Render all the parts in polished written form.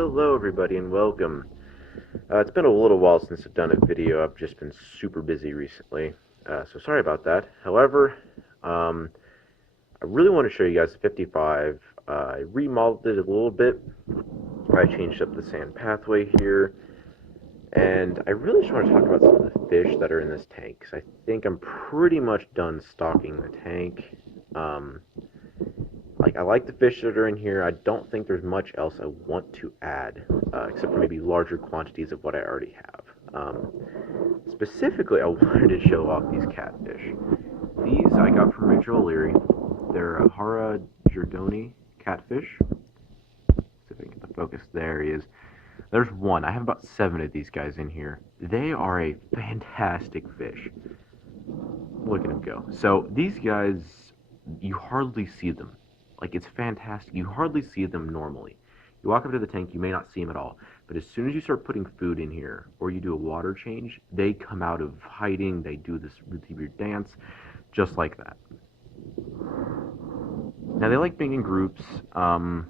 Hello everybody and welcome. It's been a little while since I've done a video. I've just been super busy recently, so sorry about that. However, I really want to show you guys the 55. I remodeled it a little bit. I changed up the sand pathway here, and I really just want to talk about some of the fish that are in this tank, because I think I'm pretty much done stocking the tank. I like the fish that are in here. I don't think there's much else I want to add, except for maybe larger quantities of what I already have. Specifically, I wanted to show off these catfish. These I got from Leary. They're a hara jerdoni catfish. See if I can get the focus. There he is. There's one. I have about 7 of these guys in here. They are a fantastic fish. Look at them go. So these guys, you hardly see them. Like, it's fantastic. You hardly see them normally. You walk up to the tank, you may not see them at all. But as soon as you start putting food in here, or you do a water change, they come out of hiding. They do this really weird dance, just like that. Now, they like being in groups. Like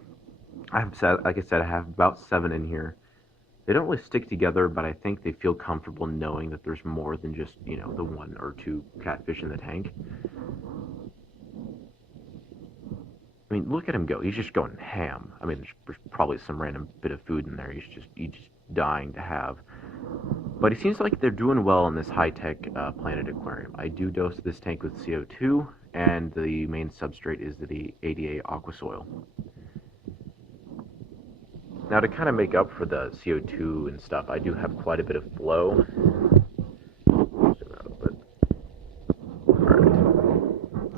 I said, I have about 7 in here. They don't really stick together, but I think they feel comfortable knowing that there's more than just, the 1 or 2 catfish in the tank. I mean, look at him go. He's just going ham. I mean, there's probably some random bit of food in there he's just dying to have. But he seems like they're doing well in this high-tech Planet Aquarium. I do dose this tank with CO2, and the main substrate is the ADA aqua soil. Now, to kind of make up for the CO2 and stuff, I do have quite a bit of flow.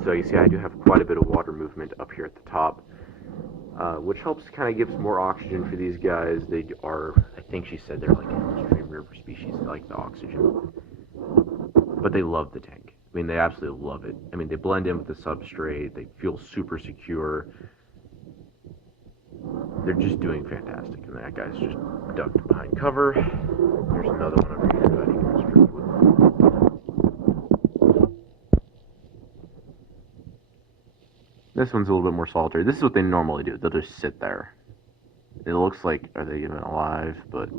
So you see I do have quite a bit of water movement up here at the top, which helps kind of gives more oxygen for these guys. They are, I think she said they're like an extreme river species. They like the oxygen. But they love the tank. I mean, they absolutely love it. I mean, they blend in with the substrate. They feel super secure. They're just doing fantastic. And that guy's just ducked behind cover. There's another one over here that he can strip with. This one's a little bit more solitary. This is what they normally do. They'll just sit there. It looks like, are they even alive? But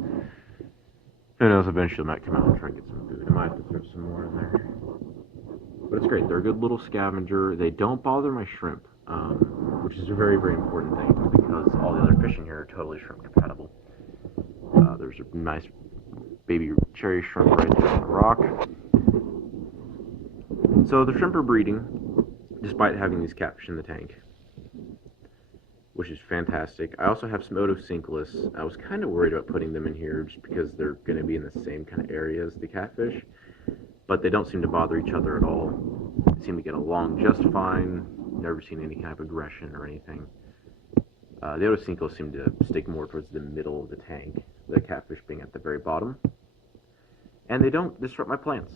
who knows, eventually I might come out and try and get some food. I might have to throw some more in there. But it's great. They're a good little scavenger. They don't bother my shrimp, which is a very, very important thing, because all the other fish in here are totally shrimp compatible. There's a nice baby cherry shrimp right there on the rock. So the shrimp are breeding, despite having these catfish in the tank, which is fantastic. I also have some otosynchilus. I was kind of worried about putting them in here just because they're going to be in the same kind of area as the catfish, but they don't seem to bother each other at all. They seem to get along just fine. Never seen any kind of aggression or anything. The otosynchilus seem to stick more towards the middle of the tank, the catfish being at the very bottom, and they don't disrupt my plants.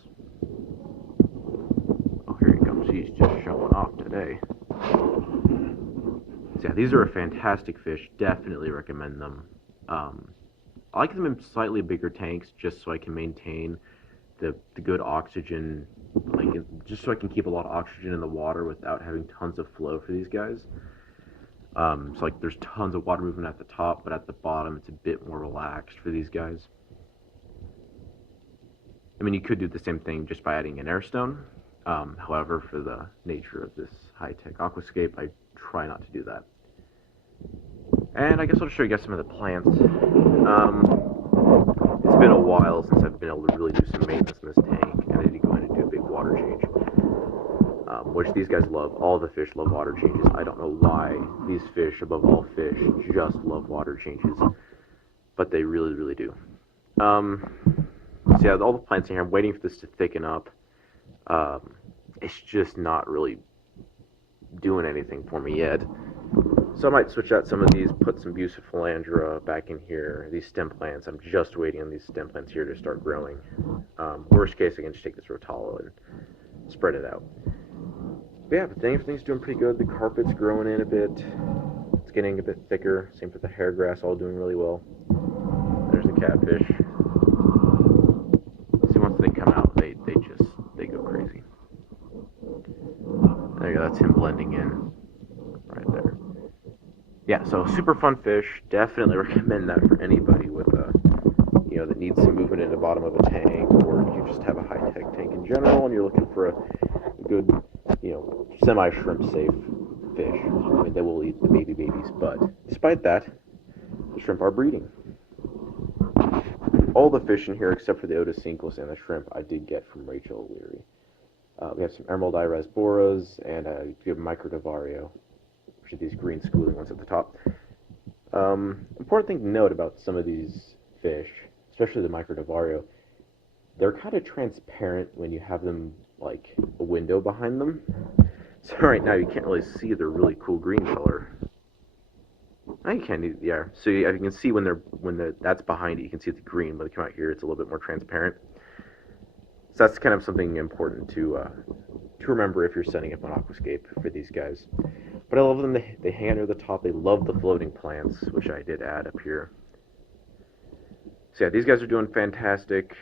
He's just showing off today. So yeah, these are a fantastic fish. Definitely recommend them. I like them in slightly bigger tanks just so I can maintain the good oxygen, just so I can keep a lot of oxygen in the water without having tons of flow for these guys. So there's tons of water movement at the top, but at the bottom it's a bit more relaxed for these guys. I mean, you could do the same thing just by adding an air stone. However, for the nature of this high-tech aquascape, I try not to do that. And I guess I'll just show you guys some of the plants. It's been a while since I've been able to really do some maintenance in this tank, and I need to go in and do a big water change, which these guys love. All the fish love water changes. I don't know why these fish, above all fish, just love water changes, but they really, really do. So yeah, all the plants in here, I'm waiting for this to thicken up. It's just not really doing anything for me yet. So I might switch out some of these, put some Bucephalandra back in here. These stem plants, I'm just waiting on these stem plants here to start growing. Worst case, I can just take this Rotala and spread it out. But yeah, but everything's doing pretty good. The carpet's growing in a bit. It's getting a bit thicker. Same for the hair grass, all doing really well. There's the catfish. See, once they come out, they go crazy. There you go, that's him blending in right there. yeah, so super fun fish. Definitely recommend that for anybody with a, that needs some movement in the bottom of a tank, or if you just have a high-tech tank in general and you're looking for a good, semi-shrimp safe fish. I mean, they will eat the babies, but despite that, the shrimp are breeding. All the fish in here, except for the Otocinclus and the shrimp, I did get from Rachel Leary. We have some Emerald Eye Rasboras and a good Microdavario, which are these green schooling ones at the top. Important thing to note about some of these fish, especially the Microdavario, they're kind of transparent when you have them like a window behind them. So right now you can't really see their really cool green color. Now you can, yeah. So you can see when that's behind it, you can see the green. When they come out here, it's a little bit more transparent. So that's kind of something important to remember if you're setting up an aquascape for these guys. But I love them. They hang out near the top. They love the floating plants, which I did add up here. So yeah, these guys are doing fantastic.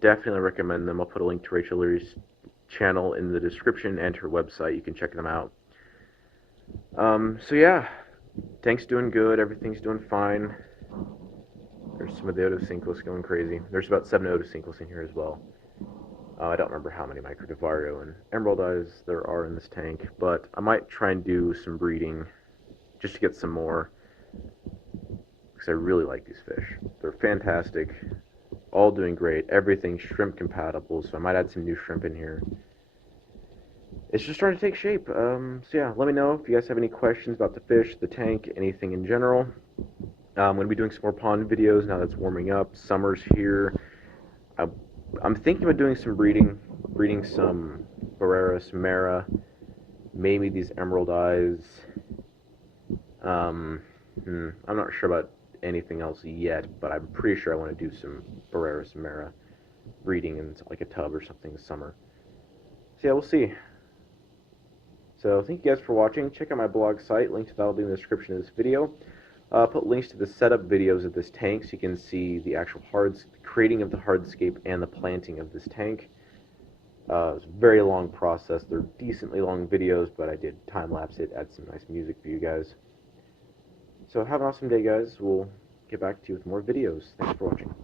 Definitely recommend them. I'll put a link to Rachel Leary's channel in the description and her website. You can check them out. So yeah, tank's doing good. Everything's doing fine. There's some of the Otocinclus going crazy. There's about 7 Otocinclus in here as well. I don't remember how many Microdavario and Emerald Eyes there are in this tank, but I might try and do some breeding just to get some more, because I really like these fish. They're fantastic, all doing great, everything shrimp compatible, so I might add some new shrimp in here. It's just starting to take shape. So yeah, let me know if you guys have any questions about the fish, the tank, anything in general. I'm going to be doing some more pond videos now that's warming up. Summer's here. I'm thinking about doing some breeding some Barreras, Mara, maybe these Emerald Eyes. I'm not sure about anything else yet, but I'm pretty sure I want to do some Barreras, Mara breeding in like a tub or something this summer. So yeah, we'll see. So thank you guys for watching. Check out my blog site. Link to that will be in the description of this video. Put links to the setup videos of this tank so you can see the actual creating of the hardscape and the planting of this tank. It's a very long process. They're decently long videos, but I did time-lapse it, add some nice music for you guys. So have an awesome day, guys. We'll get back to you with more videos. Thanks for watching.